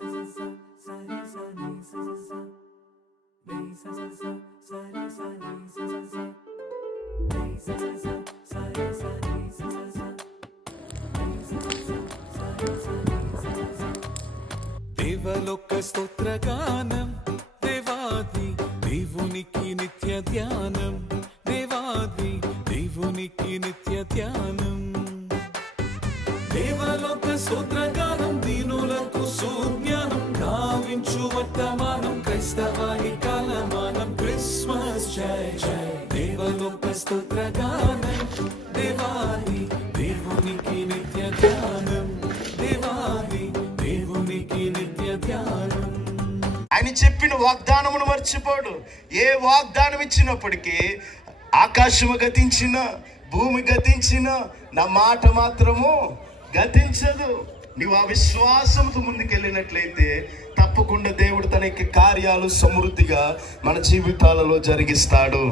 దేవలోక స్తోత్రగానం దేవాది దేవునికి నిత్య ధ్యానం, దేవాది దేవునికి నిత్య ధ్యానం. దేవలోక స్తోత్రగానం దీనులకు సుజ్ఞానం, గావించు వర్తమానం క్రైస్తవాని కాలమానం. క్రిస్మస్ జై జై దేవలోక స్తోత్రగానం దేవాది దేవునికి నిత్య ధ్యానం, దేవాది దేవునికి నిత్య ధ్యానం. ఆయన చెప్పిన వాగ్దానమును మర్చిపోడు. ఏ వాగ్దానం ఇచ్చినప్పటికీ ఆకాశము గతించిన, భూమి గతించిన, నా మాట మాత్రము గతించదు. నీవు ఆ విశ్వాసంతో ముందుకెళ్ళినట్లయితే తప్పకుండా దేవుడు తన యొక్క కార్యాలు సమృద్ధిగా మన జీవితాలలో జరిగిస్తాడు.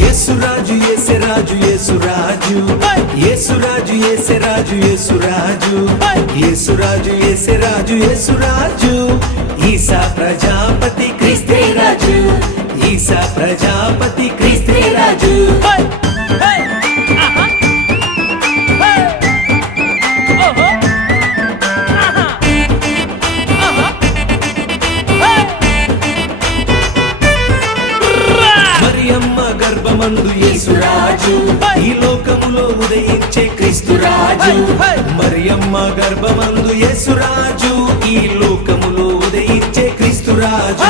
యేసురాజు యేసరాజు యేసురాజు యేసురాజు యేసరాజు యేసురాజు యేసురాజు యేసరాజు యేసురాజు ఈసా ప్రజాపతి క్రీస్తే రాజు, ఈసా ప్రజాపతి క్రీస్తే రాజు. గర్భమందు యేసురాజు, ఈ లోకములో ఉదయించే క్రీస్తురాజు. మరియమ్మ గర్భమందు యేసురాజు, ఈ లోకములో ఉదయించే క్రీస్తురాజు.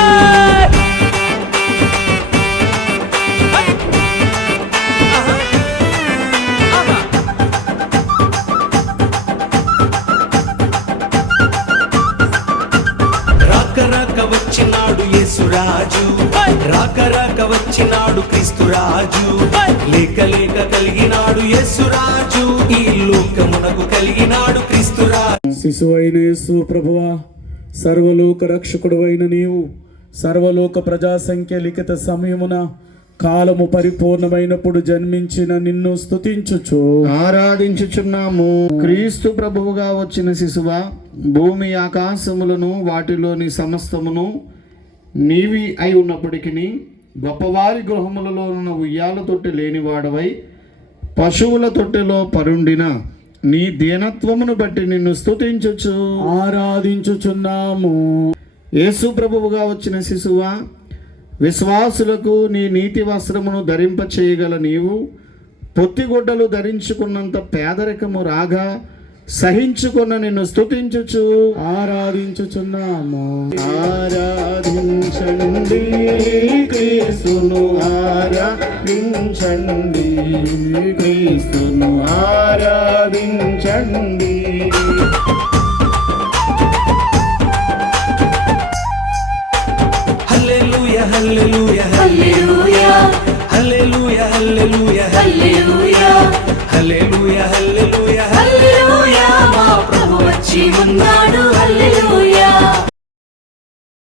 రాక రాక వచ్చినాడు యేసురాజు, రాక రాక వచ్చినాడు క్రీస్తురాజు. లేక లేక కలిగినాడు యేసురాజు, ఈ లోకమునకు కలిగినాడు క్రీస్తురాజు. శిశువైన యేసు ప్రభువా, సర్వలోక రక్షకుడు అయిన నీవు సర్వలోక ప్రజా సంఖ్య లిఖిత సమయమున కాలము పరిపూర్ణమైనప్పుడు జన్మించిన నిన్ను స్తుతించుచు ఆరాధించుచున్నాము. క్రీస్తు ప్రభువుగా వచ్చిన శిశువా, భూమి ఆకాశములను వాటిలోని సమస్తమును నీవి అయి ఉన్నప్పటికీ గొప్పవారి గృహములలో ఉన్న ఉయ్యాల తొట్టె లేనివాడవై పశువుల తొట్టెలో పరుండిన నీ దీనత్వమును బట్టి నిన్ను స్తుతించుచు ఆరాధించుచున్నాము. యేసు ప్రభువుగా వచ్చిన శిశువా, విశ్వాసులకు నీ నీతి వస్త్రమును ధరింప చేయగల నీవు పొత్తిగుడ్డలు ధరించుకున్నంత పేదరికము రాగా సహించుకున్న నిన్ను స్తుతించుచు ఆరాధించుచున్నాము. ఆరాధించండి క్రీస్తును, ఆరాధించండి క్రీస్తును, ఆరాధించండి. హల్లెలూయా హల్లెలూయా హల్లెలూయా హల్లెలూయా హల్లెలూయా హల్లెలూయా హల్లెలూయా హల్లెలూయా హల్లెలూయా. మా ప్రభు వచ్చి ఉన్నాడు. హల్లెలూయా.